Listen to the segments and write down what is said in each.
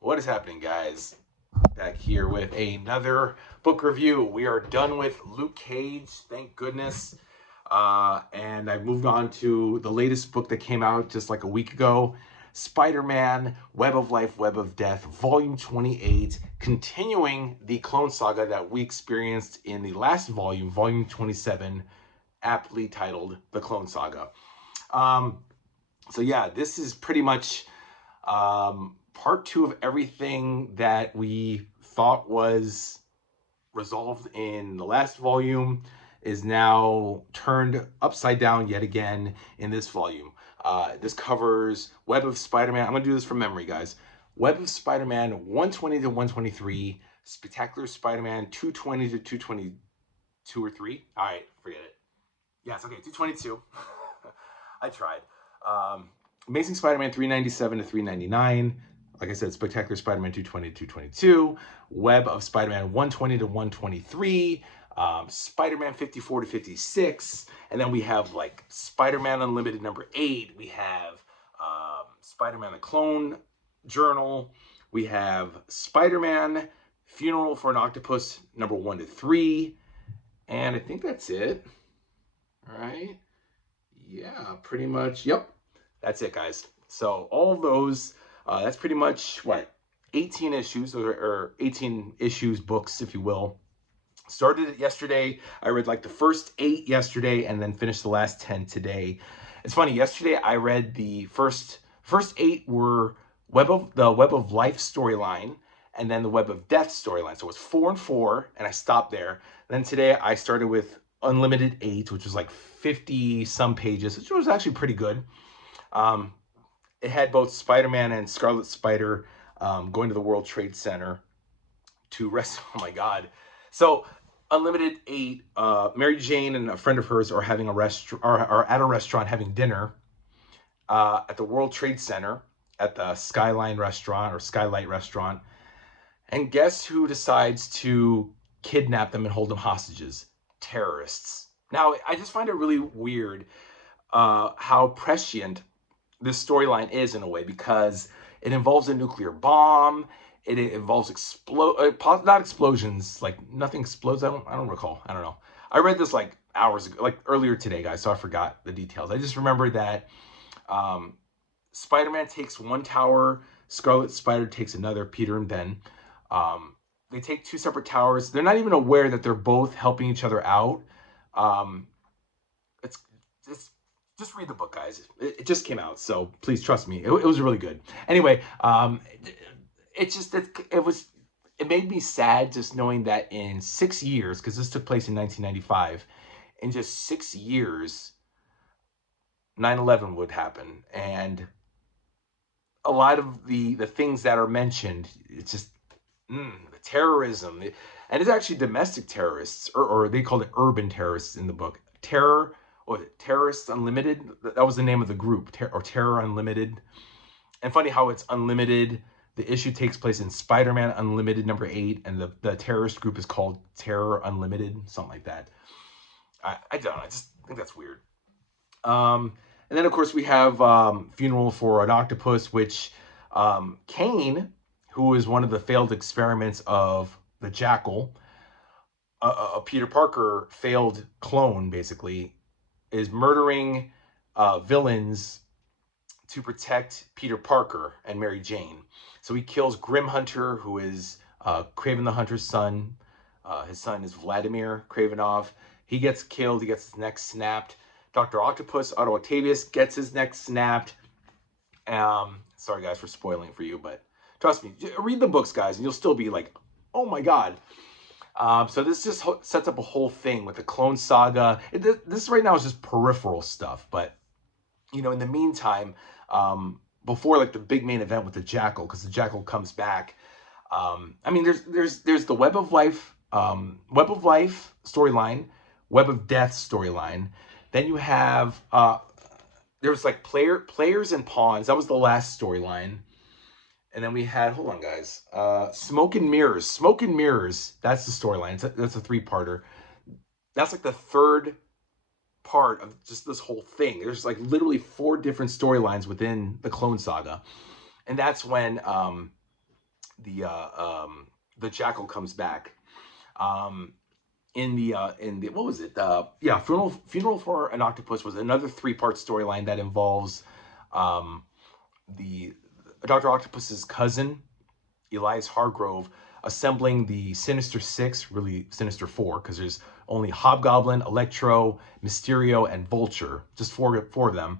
What is happening, guys? Back here with another book review. We are done with Luke Cage, thank goodness. And I've moved on to the latest book that came out just like a week ago, Spider-Man, Web of Life, Web of Death, Volume 28, continuing the Clone Saga that we experienced in the last volume, Volume 27, aptly titled The Clone Saga. Um, so yeah, this is pretty much part two of everything that we thought was resolved in the last volume is now turned upside down yet again in this volume. This covers Web of Spider-Man. I'm going to do this from memory, guys. Web of Spider-Man 120 to 123, Spectacular Spider-Man 220 to 222 or 3. All right, forget it. Yes, okay, 222. I tried. Um, Amazing Spider-Man 397 to 399. Like I said, Spectacular Spider-Man 220 to 222. Web of Spider-Man 120 to 123. Spider-Man 54 to 56. And then we have like Spider-Man Unlimited number 8. We have Spider-Man the Clone Journal. We have Spider-Man Funeral for an Octopus number 1 to 3. And I think that's it. All right. Yeah, pretty much. Yep. That's it, guys. So all of those, that's pretty much what 18 issues or 18 issues books, if you will. Started it yesterday. I read like the first 8 yesterday, and then finished the last 10 today. It's funny. Yesterday I read the first 8 were Web of Life storyline, and then the Web of Death storyline. So it was 4 and 4, and I stopped there. Then today I started with Unlimited 8, which was like 50 some pages, which was actually pretty good. Um, it had both Spider-Man and Scarlet Spider going to the World Trade Center to rest. Oh my God! So Unlimited 8, Mary Jane and a friend of hers are having a restaurant, are at a restaurant having dinner at the World Trade Center at the Skyline Restaurant or Skylight Restaurant. And guess who decides to kidnap them and hold them hostages? Terrorists. Now, I just find it really weird how prescient this storyline is in a way because it involves a nuclear bomb. It involves not explosions, like nothing explodes. I don't recall. I don't know. I read this like hours ago, like earlier today, guys, so I forgot the details. I just remember that um, Spider-Man takes one tower, Scarlet Spider takes another, Peter and Ben. Um, they take two separate towers. They're not even aware that they're both helping each other out. Um, it's it's just read the book, guys. It just came out, so please trust me. It was really good. Anyway, it made me sad just knowing that in 6 years, because this took place in 1995, in just 6 years, 9/11 would happen, and a lot of the things that are mentioned, it's just the terrorism, and it's actually domestic terrorists, or they call it urban terrorists in the book. Terror, or Terrorists Unlimited. That was the name of the group, or Terror Unlimited. And funny how it's unlimited. The issue takes place in Spider-Man Unlimited number 8, and the terrorist group is called Terror Unlimited, something like that. I don't know. I just think that's weird. And then, of course, we have Funeral for an Octopus, which Kane, who is one of the failed experiments of the Jackal, a Peter Parker failed clone, basically, is murdering villains to protect Peter Parker and Mary Jane. So he kills Grim Hunter, who is Kraven the Hunter's son. His son is Vladimir Kravenov. He gets killed. He gets his neck snapped. Dr. Octopus, Otto Octavius, gets his neck snapped. Sorry, guys, for spoiling it for you, but trust me, read the books, guys, and you'll still be like, oh my God. So this just sets up a whole thing with the Clone Saga. This right now is just peripheral stuff, but in the meantime, before like the big main event with the Jackal, because the Jackal comes back. I mean, there's the Web of Life storyline, Web of Death storyline. Then you have there was like players and pawns. That was the last storyline. And then we had, hold on, guys, Smoke and Mirrors. Smoke and Mirrors. That's the storyline. That's a 3-parter. That's like the third part of just this whole thing. There's like literally 4 different storylines within the Clone Saga, and that's when the Jackal comes back. In the what was it? Yeah, Funeral for an Octopus was another 3-part storyline that involves the Dr. Octopus's cousin, Elias Hargrove, assembling the Sinister Six, really Sinister Four, because there's only Hobgoblin, Electro, Mysterio, and Vulture, just four of them,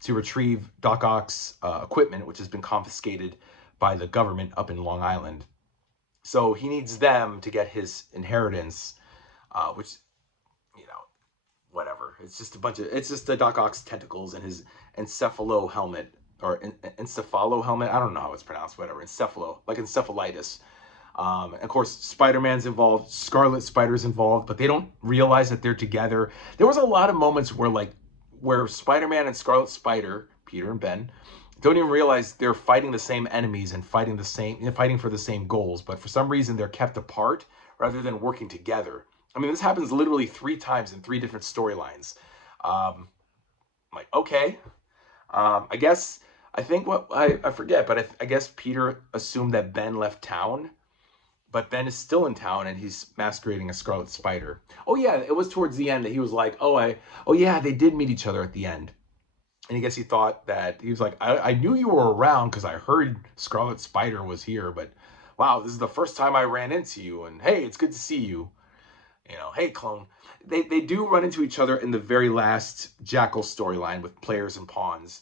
to retrieve Doc Ock's equipment, which has been confiscated by the government up in Long Island. So he needs them to get his inheritance, which, you know, whatever. It's just the Doc Ock's tentacles and his encephalo helmet, or encephalo helmet. I don't know how it's pronounced, whatever. Encephalo, like encephalitis. And of course, Spider-Man's involved, Scarlet Spider's involved, but they don't realize that they're together. There was a lot of moments where Spider-Man and Scarlet Spider, Peter and Ben, don't even realize they're fighting the same enemies and fighting for the same goals, but for some reason they're kept apart rather than working together. I mean, this happens literally 3 times in 3 different storylines. I'm like, okay. I guess, I think I forget, but I guess Peter assumed that Ben left town, but Ben is still in town and he's masquerading as Scarlet Spider. Oh yeah, it was towards the end that he was like, oh yeah, they did meet each other at the end. And I guess he thought that, he was like, I knew you were around because I heard Scarlet Spider was here, but wow, this is the first time I ran into you, and hey, it's good to see you. You know, hey, clone. They do run into each other in the very last Jackal storyline with Players and Pawns.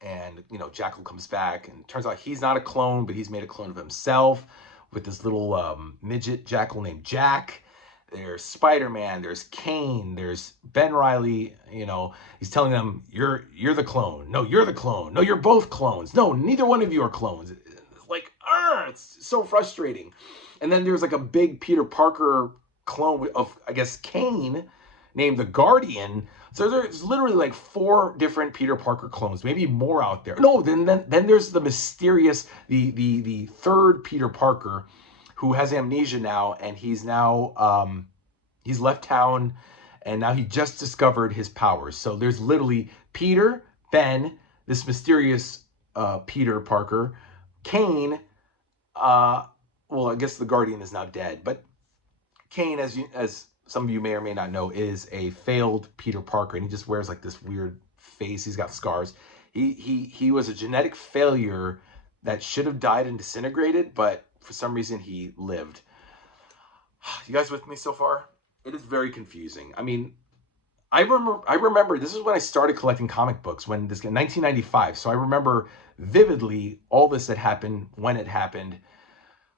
And, you know, Jackal comes back, and turns out he's not a clone, but he's made a clone of himself with this little midget Jackal named Jack. There's Spider-Man, there's Kane, there's Ben Reilly. You know, he's telling them, you're the clone. No, you're the clone. No, you're both clones. No, neither one of you are clones. It's like, it's so frustrating. And then there's like a big Peter Parker clone of, I guess, Kane, named the Guardian. So there's literally like 4 different Peter Parker clones, maybe more out there. No, then there's the mysterious, the third Peter Parker, who has amnesia now, and he's now he's left town, and now he just discovered his powers. So there's literally Peter, Ben, this mysterious Peter Parker, Kane. Well, I guess the Guardian is now dead, but Kane, as some of you may or may not know, is a failed Peter Parker, and he just wears like this weird face. He's got scars. He was a genetic failure that should have died and disintegrated, but for some reason he lived. You guys with me so far? It is very confusing. I mean, I remember this is when I started collecting comic books, when this in 1995. So I remember vividly all this that happened when it happened.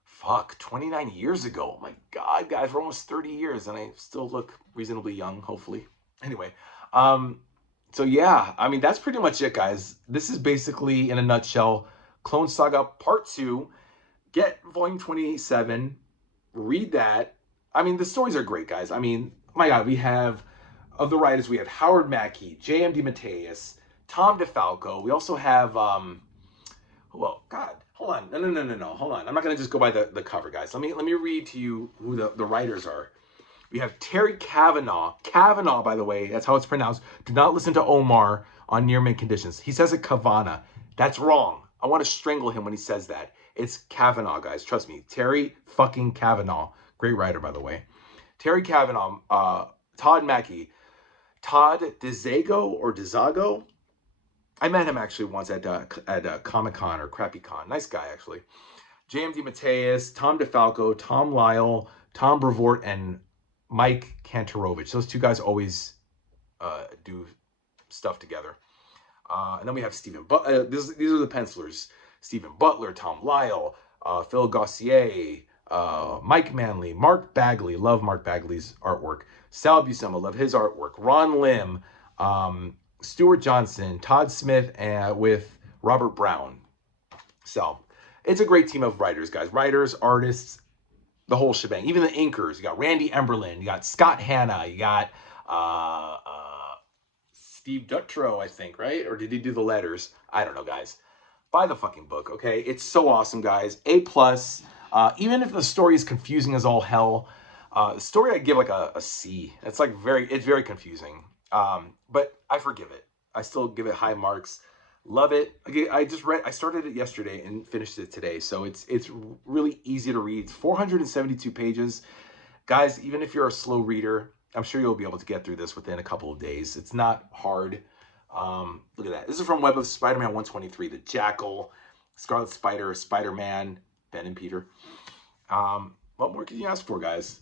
Fuck, 29 years ago. Oh my God, guys, we're almost 30 years, and I still look reasonably young, hopefully. Anyway, so yeah, I mean, that's pretty much it, guys. This is basically, in a nutshell, Clone Saga Part 2. Get volume 27, read that. I mean, the stories are great, guys. I mean, my God, we have, of the writers, we have Howard Mackie, J.M. DeMatteis, Tom DeFalco. We also have, well, God, hold on. No, hold on. I'm not going to just go by the cover, guys. Let me read to you who the writers are. We have Terry Kavanagh. Kavanagh, by the way, that's how it's pronounced. Do not listen to Omar on Near Mint Conditions. He says it Kavanagh. That's wrong. I want to strangle him when he says that. It's Kavanagh, guys. Trust me. Terry fucking Kavanagh. Great writer, by the way. Terry Kavanagh. Todd Mackie. Todd DeZago or DeZago. I met him actually once at Comic-Con or CrappyCon. Nice guy, actually. J.M. DeMatteis, Tom DeFalco, Tom Lyle, Tom Brevoort, and Mike Kantarovich. Those 2 guys always do stuff together. And then we have Stephen Butler. These are the pencilers. Stephen Butler, Tom Lyle, Phil Gossier, Mike Manley, Mark Bagley. Love Mark Bagley's artwork. Sal Buscema. Love his artwork. Ron Lim. Stuart Johnson. Todd Smith, with Robert Brown. So it's a great team of writers, guys. Writers, artists, the whole shebang. Even the inkers. You got Randy Emberlin. You got Scott Hanna. You got Steve Dutrow, I think, right? Or did he do the letters? I don't know, guys. Buy the fucking book, okay? It's so awesome, guys. A+. Even if the story is confusing as all hell, the story I give like a C. It's like it's very confusing. But I forgive it. I still give it high marks. Love it. Okay, I started it yesterday and finished it today. So it's really easy to read. It's 472 pages. Guys, even if you're a slow reader, I'm sure you'll be able to get through this within a couple of days. It's not hard. Look at that. This is from Web of Spider-Man 123, The Jackal, Scarlet Spider, Spider-Man, Ben and Peter. What more can you ask for, guys?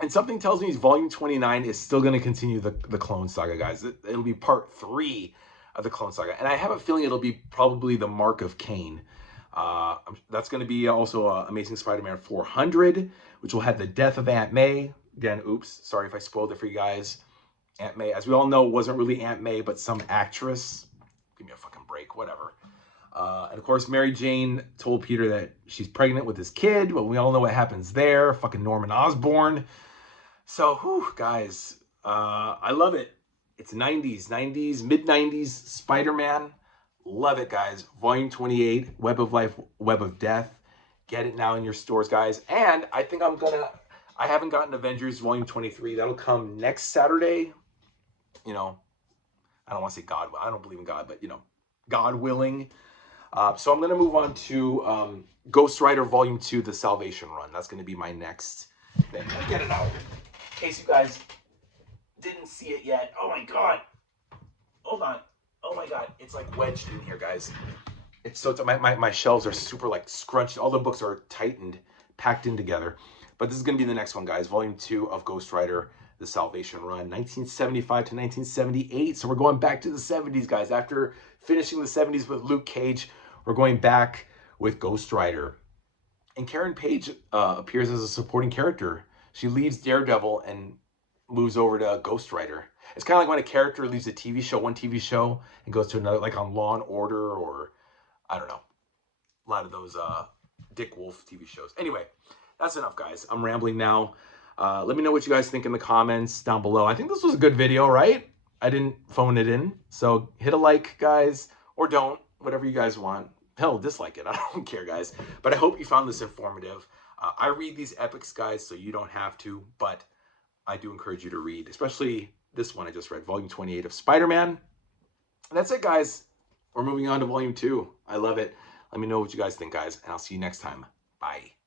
And something tells me Volume 29 is still going to continue the Clone Saga, guys. It'll be part 3 of the Clone Saga. And I have a feeling it'll be probably the Mark of Cain. That's going to be also Amazing Spider-Man 400, which will have the death of Aunt May. Again, oops, sorry if I spoiled it for you guys. Aunt May, as we all know, wasn't really Aunt May, but some actress. Give me a fucking break, whatever. And of course, Mary Jane told Peter that she's pregnant with his kid, but we all know what happens there. Fucking Norman Osborn. So, whew, guys, I love it. It's 90s, mid-90s Spider-Man. Love it, guys. Volume 28, Web of Life, Web of Death. Get it now in your stores, guys. And I think I haven't gotten Avengers Volume 23. That'll come next Saturday. You know, I don't want to say God. I don't believe in God, but, you know, God willing. So I'm going to move on to Ghost Rider Volume 2, The Salvation Run. That's going to be my next thing. Let me get it out. In case you guys didn't see it yet. Oh, my God. Hold on. Oh, my God. It's like wedged in here, guys. My shelves are super like scrunched. All the books are tightened, packed in together. But this is going to be the next one, guys. Volume 2 of Ghost Rider, The Salvation Run, 1975 to 1978. So we're going back to the 70s, guys. After finishing the 70s with Luke Cage, we're going back with Ghost Rider. And Karen Page appears as a supporting character. She leaves Daredevil and moves over to Ghost Rider. It's kind of like when a character leaves a TV show, one TV show, and goes to another, like on Law and Order, or I don't know, a lot of those Dick Wolf TV shows. Anyway, that's enough, guys. I'm rambling now. Let me know what you guys think in the comments down below. I think this was a good video, right? I didn't phone it in. So hit a like, guys, or don't, whatever you guys want. Hell, dislike it. I don't care, guys. But I hope you found this informative. I read these epics, guys, so you don't have to, but I do encourage you to read, especially this one I just read, Volume 28 of Spider-Man. And that's it, guys. We're moving on to Volume 2. I love it. Let me know what you guys think, guys, and I'll see you next time. Bye.